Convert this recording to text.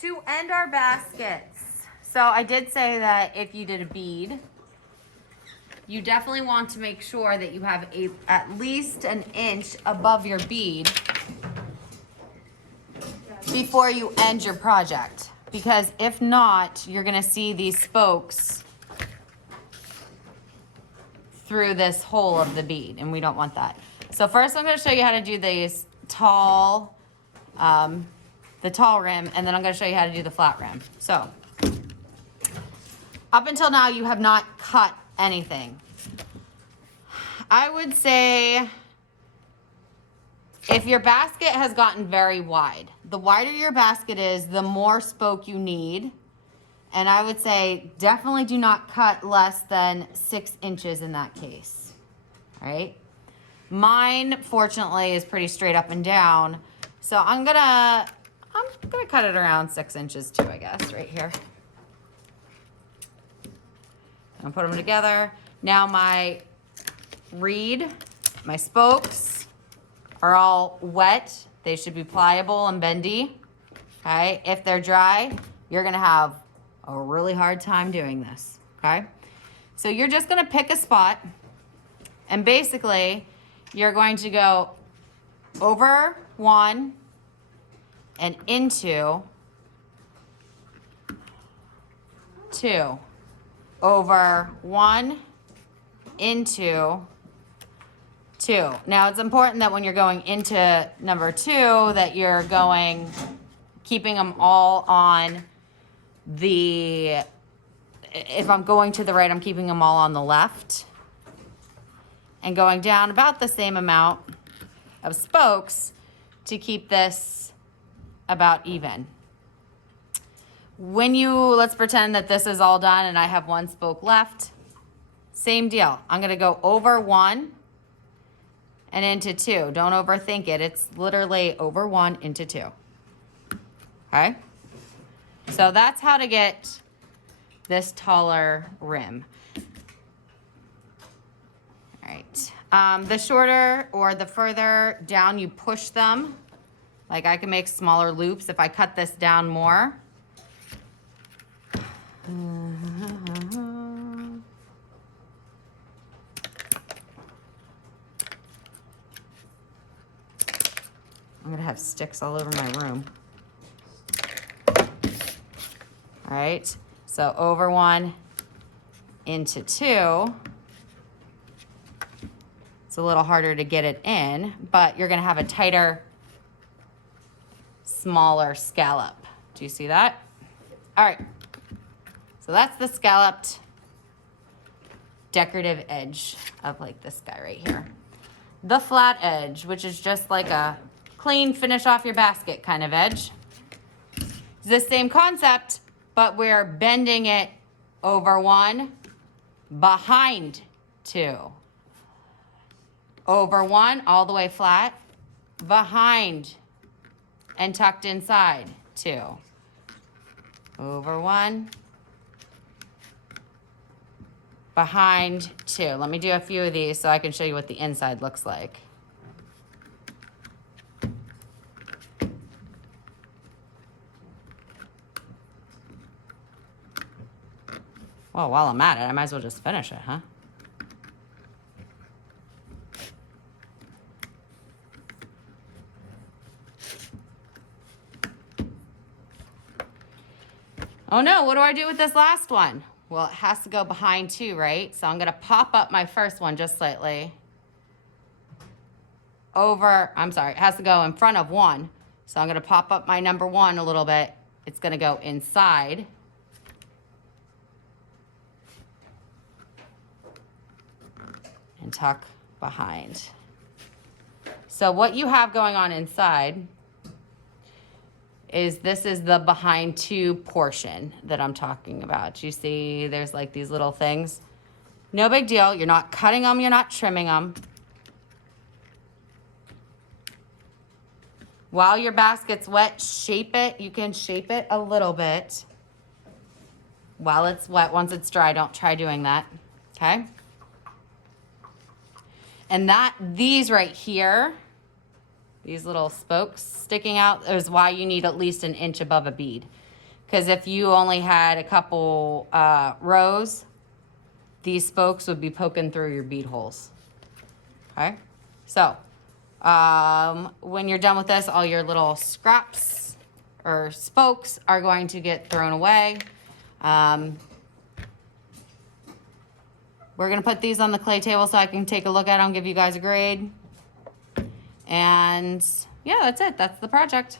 to end our baskets. So I did say that if you did a bead, you definitely want to make sure that you have at least an inch above your bead before you end your project. Because if not, you're gonna see these spokes through this hole of the bead, and we don't want that. So first I'm gonna show you how to do these tall, the tall rim, and then I'm gonna show you how to do the flat rim. So, up until now, you have not cut anything. I would say if your basket has gotten very wide, the wider your basket is, the more spoke you need. And I would say definitely do not cut less than 6 inches in that case, all right? Mine, fortunately, is pretty straight up and down. So I'm gonna cut it around 6 inches too, I guess, right here. I'll put them together. Now my reed, my spokes are all wet. They should be pliable and bendy, okay? If they're dry, you're gonna have a really hard time doing this, okay? So you're just gonna pick a spot, and basically you're going to go over one and into two, over one, into two. Now it's important that when you're going into number 2 that you're keeping them all on the, if I'm going to the right, I'm keeping them all on the left, and going down about the same amount of spokes to keep this about even. When let's pretend that this is all done and I have 1 spoke left, same deal. I'm gonna go over 1 and into 2. Don't overthink it. It's literally over 1 into 2, okay? So that's how to get this taller rim. All right, the shorter or the further down you push them, like I can make smaller loops if I cut this down more. I'm gonna have sticks all over my room. All right, so over 1 into 2. It's a little harder to get it in, but you're gonna have a tighter, smaller scallop. Do you see that? All right, so that's the scalloped decorative edge of like this guy right here. The flat edge, which is just like a clean finish off your basket kind of edge. It's the same concept, but we're bending it over 1, behind 2. Over 1, all the way flat, behind and tucked inside 2. Over 1, behind 2. Let me do a few of these so I can show you what the inside looks like. Well, while I'm at it, I might as well just finish it, huh? Oh no, what do I do with this last one? Well, it has to go behind 2, right? So I'm gonna pop up my first one just slightly. It has to go in front of 1. So I'm gonna pop up my number 1 a little bit. It's gonna go inside. And tuck behind. So what you have going on inside is this is the behind 2 portion that I'm talking about. You see there's like these little things. No big deal. You're not cutting them. You're not trimming them. While your basket's wet, shape it. You can shape it a little bit while it's wet. Once it's dry, don't try doing that, okay? And these right here, these little spokes sticking out, is why you need at least an inch above a bead. Because if you only had a couple rows, these spokes would be poking through your bead holes. Okay, so when you're done with this, all your little scraps or spokes are going to get thrown away. We're gonna put these on the clay table so I can take a look at them, give you guys a grade. And yeah, that's it. That's the project.